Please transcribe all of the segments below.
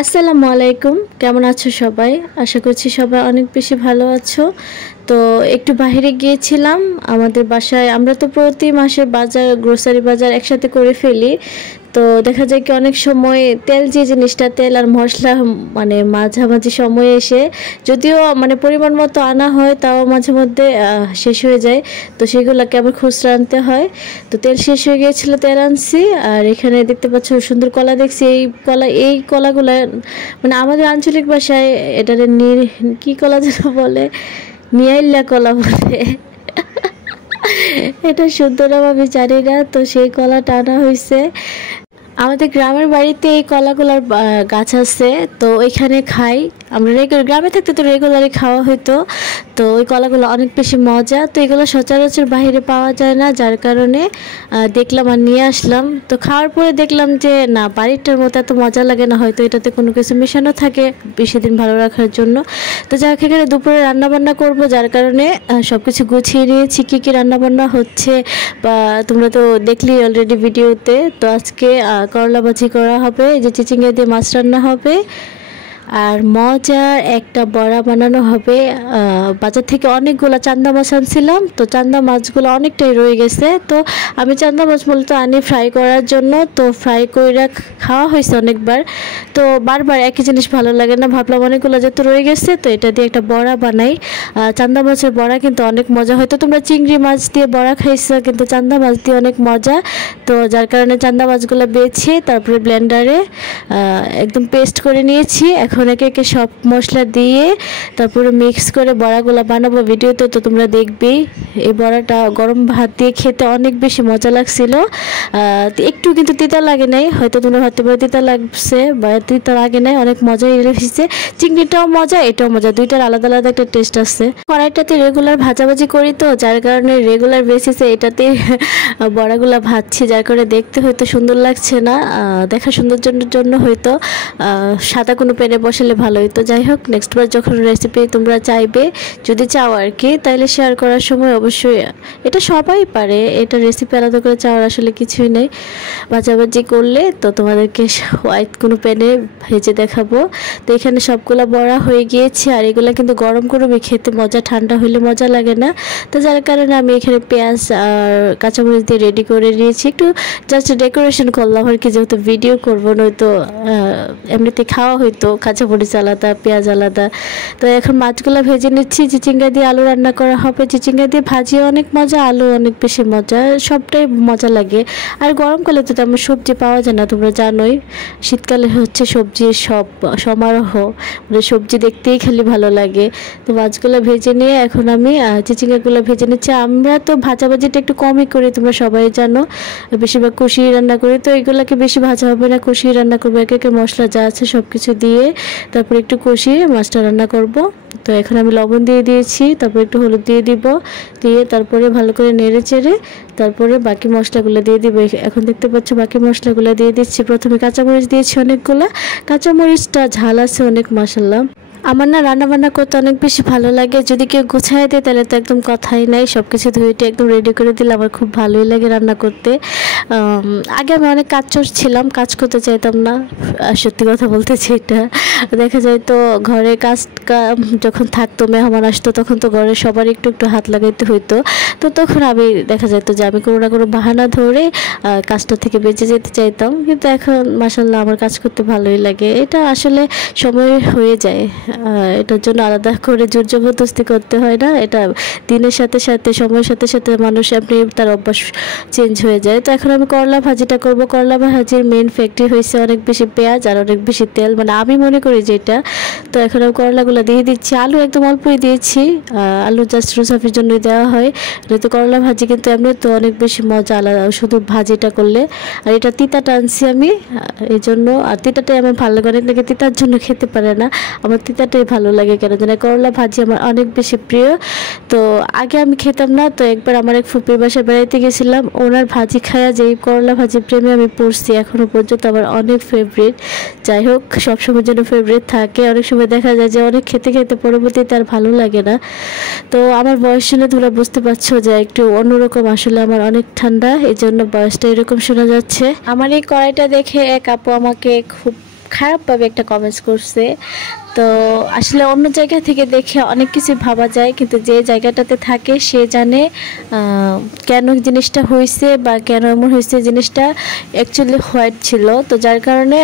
আসসালামু আলাইকুম, কেমন আছো সবাই? আশা করছি সবাই অনেক বেশি ভালো আছো। তো একটু বাইরে গিয়েছিলাম আমাদের বাসায়। আমরা তো প্রতি মাসে বাজার, গ্রোসারি বাজার একসাথে করে ফেলি। তো দেখা যায় কি অনেক সময় তেল, যে জিনিসটা তেল আর মশলা মানে মাঝামাঝি সময়ে এসে যদিও মানে পরিমাণ মতো আনা হয়, তাও মাঝে মধ্যে শেষ হয়ে যায়। তো সেগুলোকে আবার খুচরা আনতে হয়। তো তেল শেষ হয়ে গিয়েছিল, তেল আনছি। আর এখানে দেখতে পাচ্ছ সুন্দর কলা দেখছি। এই কলাগুলো মানে আমাদের আঞ্চলিক ভাষায় এটারে কি কলা যেন বলে, নিয়াইল্লা কলা বলে। এটা শুদ্ধ নাম আমি জানি না। তো সেই কলাটা আনা হয়েছে। আমাদের গ্রামের বাড়িতে এই কলাগুলার গাছ আছে, তো ওইখানে খাই আমরা। গ্রামে থাকতে তো রেগুলারই খাওয়া হতো। তো ওই কলাগুলো অনেক বেশি মজা। তো এগুলো সচরাচর বাইরে পাওয়া যায় না, যার কারণে দেখলাম আর নিয়ে আসলাম। তো খাওয়ার পরে দেখলাম যে না, বাড়িটার মতো এত মজা লাগে না, হয়তো এটাতে কোনো কিছু মেশানো থাকে বেশি দিন ভালো রাখার জন্য। তো যাই হোক, এখানে দুপুরে রান্নাবান্না করব, যার কারণে সব কিছু গুছিয়ে নিয়েছি। কী কী রান্নাবান্না হচ্ছে বা তোমরা তো দেখলি অলরেডি ভিডিওতে। তো আজকে করলা ভাজি করা হবে, এই যে চিচিঙ্গা দিয়ে মাছ রান্না হবে, আর মজার একটা বড়া বানানো হবে। বাজার থেকে অনেকগুলো চান্দা মাছ আনছিলাম, তো চান্দা মাছগুলো অনেকটাই রয়ে গেছে। তো আমি চান্দা মাছ মূলত আনি ফ্রাই করার জন্য। তো ফ্রাই করে খাওয়া হয়েছে অনেকবার। তো বারবার একই জিনিস ভালো লাগে না, ভাবলাম অনেকগুলো যেহেতু রয়ে গেছে, তো এটা দিয়ে একটা বড়া বানাই। চান্দা মাছের বড়া কিন্তু অনেক মজা। হয়তো তোমরা চিংড়ি মাছ দিয়ে বড়া খাইছো, কিন্তু চান্দা মাছ দিয়ে অনেক মজা। তো যার কারণে চান্দা মাছগুলো বেছে তারপরে ব্লেন্ডারে একদম পেস্ট করে নিয়েছি। এখন একে একে সব মশলা দিয়ে তারপরে মিক্স করে বড়াগুলো বানাবো। ভিডিওতে তো তোমরা দেখবেই। এই বড়াটা গরম ভাত দিয়ে খেতে অনেক বেশি মজা লাগছিল। একটু কিন্তু তিতা লাগে নাই, হয়তো তোমরা ভাবতে পারো তিতা লাগছে, বা তিতা লাগে নাই, অনেক মজাই লেগেছে। চিংড়িটাও মজা, এটাও মজা, দুইটার আলাদা আলাদা একটা টেস্ট আছে। কড়াইটাতে রেগুলার ভাজাভাজি করি, তো যার কারণে রেগুলার বেসিসে এটাতে বড়াগুলা ভাজছি, যার কারণে দেখতে হয়তো সুন্দর লাগছে না। দেখা সৌন্দর্যের জন্য হয়তো সাদা কোনো প্যানে বসালে ভালো হতো। যাই হোক, নেক্সট বার যখন রেসিপি তোমরা চাইবে, যদি চাও আর কি, তাইলে শেয়ার করার সময় অবশ্যই, এটা সবাই পারে, এটা রেসিপি আলাদা করে চাওয়ার আসলে কিছুই নেই। ভাজাভাজি করলে তো তোমাদেরকে হোয়াইট কোনো প্যানে ভেজে দেখাবো। তো এখানে সবগুলো বড়া হয়ে গিয়েছে, আর এগুলো কিন্তু গরম গরমই খেতে মজা, ঠান্ডা হলে মজা লাগে না। তো যার কারণে আমি এখানে পেঁয়াজ আর কাঁচামরিচ দিয়ে রেডি করে নিয়েছি। একটু জাস্ট ডেকোরেশন করলাম আর কি, যেহেতু ভিডিও করবো, নয়তো এমনিতে খাওয়া হইতো কাঁচামরিচ আলাদা, পেঁয়াজ আলাদা। তো এখন মাছগুলো ভেজে নিচ্ছি। চিচিঙ্গা দিয়ে আলু রান্না করা হবে। চিচিঙ্গা দিয়ে ভাজিও অনেক মজা, আলু অনেক বেশি মজা, সবটাই মজা লাগে। আর গরমকালে তো তেমন সবজি পাওয়া যায় না, তোমরা জানোই। শীতকালে হচ্ছে সবজির সমারোহ, মানে সবজি দেখতেই খালি ভালো লাগে। তো মাছগুলো ভেজে নিয়ে এখন আমি চিচিঙ্গাগুলো ভেজে নিচ্ছি। আমরা তো ভাজাভাজিটা একটু কমই করি, তোমরা সবাই জানো, বেশিরভাগ কষিয়ে রান্না করি। তো এগুলোকে বেশি ভাজা হবে না, কষিয়ে রান্না করবো। একে একে মশলা যা আছে সব কিছু দিয়ে তারপর একটু কষিয়ে মাছটা রান্না করব। তো এখন আমি লবণ দিয়ে দিয়েছি, তারপর একটু হলুদ দিয়ে দিব, দিয়ে তারপরে ভালো করে নেড়ে চেড়ে তারপরে বাকি মশলাগুলো দিয়ে দিব। এখন দেখতে পাচ্ছ বাকি মশলাগুলো দিয়ে দিচ্ছি। প্রথমে কাঁচামরিচ দিয়েছি অনেকগুলো, কাঁচামরিচটা ঝাল আছে অনেক, মাশাআল্লাহ। আমার না রান্নাবান্না করতে অনেক বেশি ভালো লাগে। যদি কেউ গুছায় দেয় তাহলে তো একদম কথাই নাই, সব কিছু ধুয়েটে একদম রেডি করে দিলে আমার খুব ভালোই লাগে রান্না করতে। আগে আমি অনেক কাজচোর ছিলাম, কাজ করতে চাইতাম না, সত্যি কথা বলতেছি। এটা দেখা যায় তো ঘরে কাজ যখন থাকতো, মেহমান আসতো, তখন তো ঘরে সবার একটু একটু হাত লাগাইতে হইতো। তো তখন আমি দেখা যেত যে আমি কোনো না কোনো বাহানা ধরে কাজটা থেকে বেঁচে যেতে চাইতাম। কিন্তু এখন মাশাআল্লাহ আমার কাজ করতে ভালোই লাগে। এটা আসলে সময় হয়ে যায়, এটার জন্য আলাদা করে জোর জবরদস্তি করতে হয় না। এটা দিনের সাথে সাথে, সময়ের সাথে সাথে মানুষ আপনি তার অভ্যাস চেঞ্জ হয়ে যায়। তো এখন আমি করলা ভাজিটা করব। করলা ভাজির মেন ফ্যাক্টরি হয়েছে অনেক বেশি পেঁয়াজ আর অনেক বেশি তেল, মানে আমি মনে করি যেটা। তো এখন আমি করলাগুলো দিয়ে দিচ্ছি। আলু একদম অল্পই দিয়েছি, আলু জাস্ট রোসাফির জন্যই দেওয়া হয়। তো করলা ভাজি কিন্তু এমনি তো অনেক বেশি মজা আলাদা শুধু ভাজিটা করলে। আর এটা তিতা টানছি আমি এই জন্য, আর তিতাটাই আমার ভালো লাগে। অনেক নাকি তিতার জন্য খেতে পারে না, আমার তিতাটাই ভালো লাগে কেন জানি। করলা ভাজি আমার অনেক বেশি প্রিয়। তো আগে আমি খেতাম না, তো একবার আমার এক ফুপির বাসায় বেড়াইতে গেছিলাম, ওনার ভাজি খায়া যেই করলা ভাজি প্রেমে আমি পড়ছি, এখনও পর্যন্ত আমার অনেক ফেভারিট। যাই হোক, সবসময় যেন ফেভারিট থাকে। অনেক সময় দেখা যায় যে অনেক খেতে খেতে পরবর্তীতে আর ভালো লাগে না। তো আমার বয়স শুনে তোমরা বুঝতে পারছো যে একটু অন্যরকম, আসলে আমার অনেক ঠান্ডা, এই জন্য বয়সটা এরকম শোনা যাচ্ছে। আমার এই কড়াইটা দেখে এক আপু আমাকে খুব খারাপভাবে একটা কমেন্টস করছে। তো আসলে অন্য জায়গা থেকে দেখে অনেক কিছু ভাবা যায়, কিন্তু যে জায়গাটাতে থাকে সে জানে কেন জিনিসটা হয়েছে বা কেন এমন হয়েছে। জিনিসটা অ্যাকচুয়ালি হোয়াইট ছিল, তো যার কারণে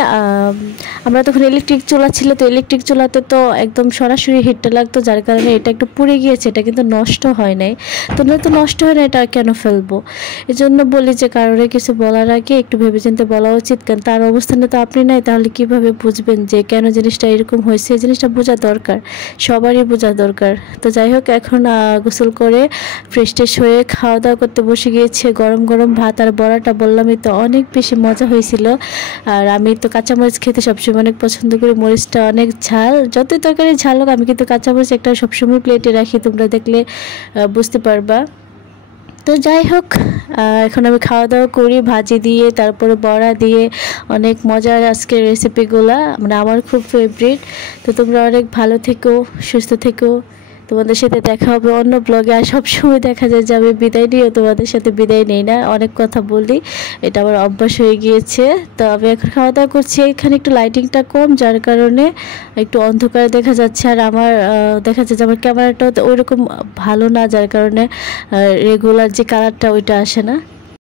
আমরা তখন ইলেকট্রিক চুলা ছিল, তো ইলেকট্রিক চুলাতে তো একদম সরাসরি হিটটা লাগতো, যার কারণে এটা একটু পুড়ে গিয়েছে। এটা কিন্তু নষ্ট হয় নাই। তো নষ্ট হয় না, এটা কেন ফেলবো? এই জন্য বলি যে কারোরে কিছু বলার আগে একটু ভেবেচিন্তে বলা উচিত। কারণ তার অবস্থানে তো আপনি নাই, তাহলে কিভাবে বুঝবেন যে কেন জিনিসটা এরকম হয়েছে? এই জিনিসটা বোঝা দরকার, সবারই বোঝা দরকার। তো যাই হোক, এখন গোসল করে ফ্রেশ ট্রেশ হয়ে খাওয়া দাওয়া করতে বসে গিয়েছে। গরম গরম ভাত আর বড়াটা বললামই তো, অনেক বেশি মজা হয়েছিল। আর আমি তো কাঁচামরিচ খেতে সবসময় অনেক পছন্দ করি। মরিচটা অনেক ঝাল, যতই তরকারি ঝাল হোক আমি কিন্তু কাঁচামরিচ একটা সবসময় প্লেটে রাখি, তোমরা দেখলে বুঝতে পারবা। তো যাই হোক, এখন আমি খাওয়া দাওয়া করি ভাজি দিয়ে, তারপরে বড়া দিয়ে। অনেক মজার আজকের রেসিপিগুলা, মানে আমার খুব ফেভারিট। তো তোমরা অনেক ভালো থেকো, সুস্থ থেকো। তোমাদের সাথে দেখা হবে অন্য ব্লগে। আর সবসময় দেখা যায় যে আমি বিদায় নিয়েও তোমাদের সাথে বিদায় নেই না, অনেক কথা বলি, এটা আমার অভ্যাস হয়ে গিয়েছে। তো আমি এখন খাওয়া দাওয়া করছি। এখানে একটু লাইটিংটা কম, যার কারণে একটু অন্ধকার দেখা যাচ্ছে। আর আমার দেখা যাচ্ছে যে আমার ক্যামেরাটাও ওই রকম ভালো না, যার কারণে রেগুলার যে কালারটা ওইটা আসে না।